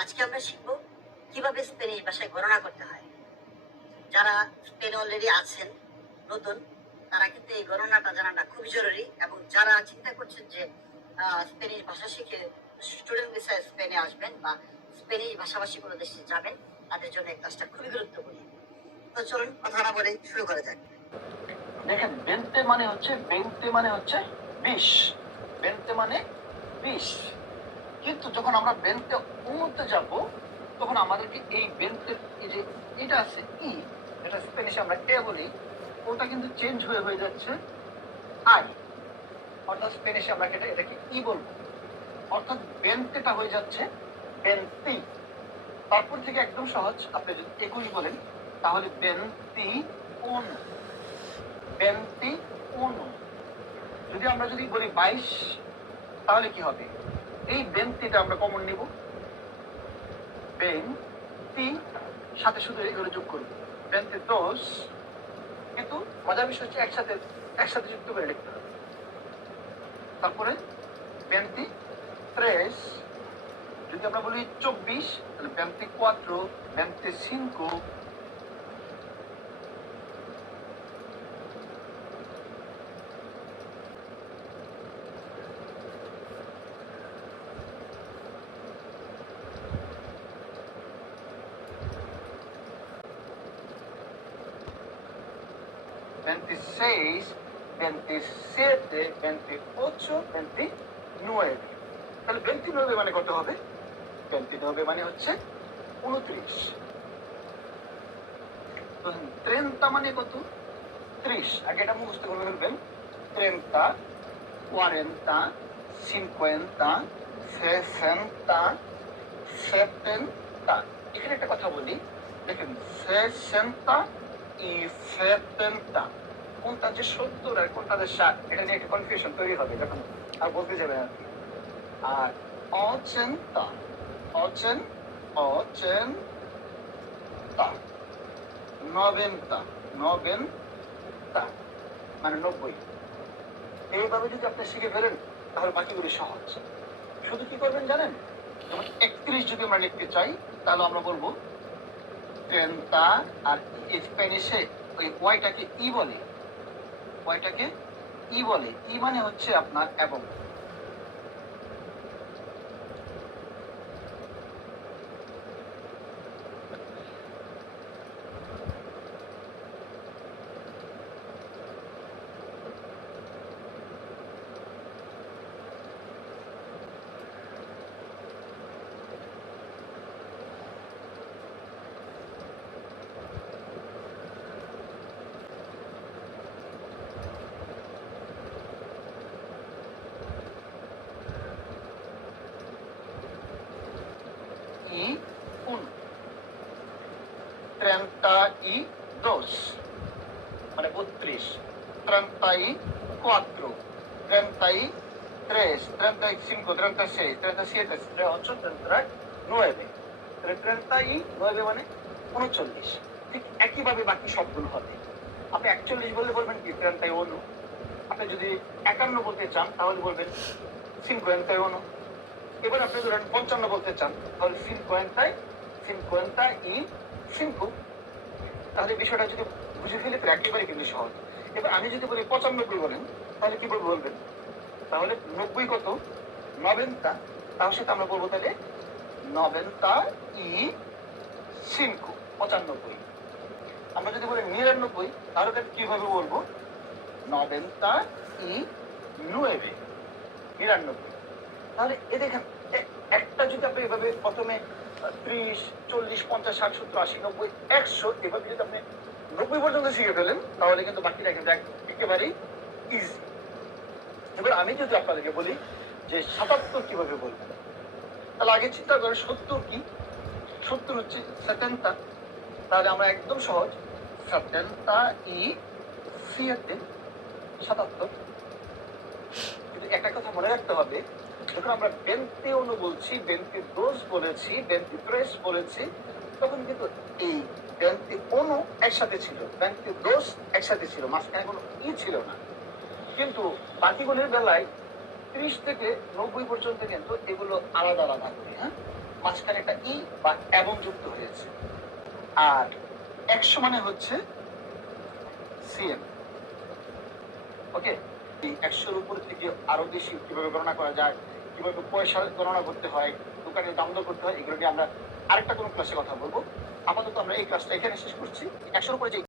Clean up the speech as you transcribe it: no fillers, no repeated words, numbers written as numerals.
আজকে আমরা শিখবো কিভাবে স্পেনিশ ভাষায় গণনা করতে হয়। যারা স্পেনে অলরেডি আছেন নতুন, তারা কিন্তু এই গণনাটা জানাটা খুবই জরুরি, এবং যারা চিন্তা করছেন যে স্পেনিশ ভাষা শিখে স্টুডেন্ট ভিসায় স্পেনে আসবেন বা স্পেনিশ ভাষাভাষী কোনো দেশে যাবেন, তাদের জন্য এই ক্লাসটা খুবই গুরুত্বপূর্ণ। তো চলুন কথা না বলে শুরু করা যাক। দেখেন, বেন্তে মানে হচ্ছে 20, বেন্তে মানে 20। কিন্তু যখন আমরা বেন্তে উন্নতে যাব, তখন আমাদেরকে এই বেন্তের এই যে এটা আছে ই, এটা স্পেনিশে আমরা এ বলি, ওটা কিন্তু চেঞ্জ হয়ে যাচ্ছে আই, অর্থাৎ স্পেনিশে আমরা এটাকে ই বলবো, অর্থাৎ বেন্তেটা হয়ে যাচ্ছে বেন্তি। তারপর থেকে একদম সহজ, আপনি যদি 21 বলেন তাহলে বেন্তি উন, বেন্তি উন। যদি বলি 22, তাহলে কি হবে? এই বেন্তিটা আমরা কমন নিব, বেন্তি সাথে শুধু এগুলো যোগ করব, বেন্তি দোষ। কিন্তু মজার বিষয় হচ্ছে একসাথে যুক্ত করে লিখতে হবে। তারপরে বেন্তি ত্রেস, যদি আমরা বলি 24, তাহলে বেন্তি কোয়াত্রো, বেন্তি সিনকো। 26, 27, 28, 29। তাহলে 29 মানে কত হবে? 29 মানে হচ্ছে 29। 30 মানে কত? 30। আগে এটা মুখস্থ করে ফেলবেন। 30, 40, 50, 60, 70। এখানে একটা কথা বলি, দেখেন 60 y 70, কোনটা যে 70 আর কোনটা যে 60, এটা নিয়ে একটা কনফিউশন তৈরি হবে যখন আর বলতে যাবে আর কি। আর 80, 90 মানে 90। এইভাবে যদি আপনি শিখে ফেলেন তাহলে বাকিগুলি সহজ। শুধু কি করবেন জানেন? যেমন 31 যদি আমরা লিখতে চাই, তাহলে আমরা বলবো 30, আর স্প্যানিশে ওই ওয়াইটাকে ই বলে, ই মানে হচ্ছে আপনার এবং। y 1, 32 মানে 32, 34, 33, 35, 36, 37, 38, 39। 39 মানে 39। ঠিক একইভাবে বাকি সবগুলো হবে। আপনি 41 বললে বলবেন কি 31। আপনি যদি 51 বলতে চান তাহলে বলবেন 51। এবার আপনি ধরেন 55 বলতে চান তাহলে 50, তাহলে বিষয়টা যদি বুঝে ফেলে তো একেবারে কিন্তু সহজ। এবার আমি যদি বলি 95 বলেন, তাহলে কি বলবেন? তাহলে 90 কত? 90। তার সাথে আমরা বলবো তাহলে 95। আমরা যদি বলি 99, তাহলে কিভাবে বলবো? 99। তাহলে এ দেখেন, একটা যদি আপনি এভাবে প্রথমে 30, 40, 50, 60, 70, 80, 90, 100 এভাবে যদি আপনি 90 পর্যন্ত শিখে ফেলেন, তাহলে কিন্তু বাকিটা কিন্তু একেবারেই ইজি। এবার আমি যদি আপনাদেরকে বলি যে 77 কিভাবে বলবেন, তাহলে আগে চিন্তা করেন 70 কি? 70 হচ্ছে 70। তাহলে আমরা একদম সহজ 77। কিন্তু একটা কথা মনে রাখতে হবে, যখন আমরা বেন্তে অনু বলছি, বেন্তে দোষ বলেছি, বেন্তে প্রেস বলেছি, তখন কিন্তু এই বেন্তে অনু একসাথে ছিল, বেন্তে দোষ একসাথে ছিল, মাঝখানে কোনো ই ছিল না। কিন্তু বাকিগুলির বেলায় 30 থেকে 90 পর্যন্ত কিন্তু এগুলো আলাদা আলাদা করে, হ্যাঁ, মাঝখানে একটা ই বা এবং যুক্ত হয়েছে। আর 100 মানে হচ্ছে সিএম। ওকে, এই 100-র উপর থেকে আরো বেশি কিভাবে গণনা করা যায়, কিভাবে পয়সা গণনা করতে হয়, দোকানের দাম দর করতে হয়, এগুলো নিয়ে আমরা আরেকটা কোনো ক্লাসে কথা বলবো। আপাতত আমরা এই ক্লাসটা এখানে শেষ করছি। 100-র উপরে যে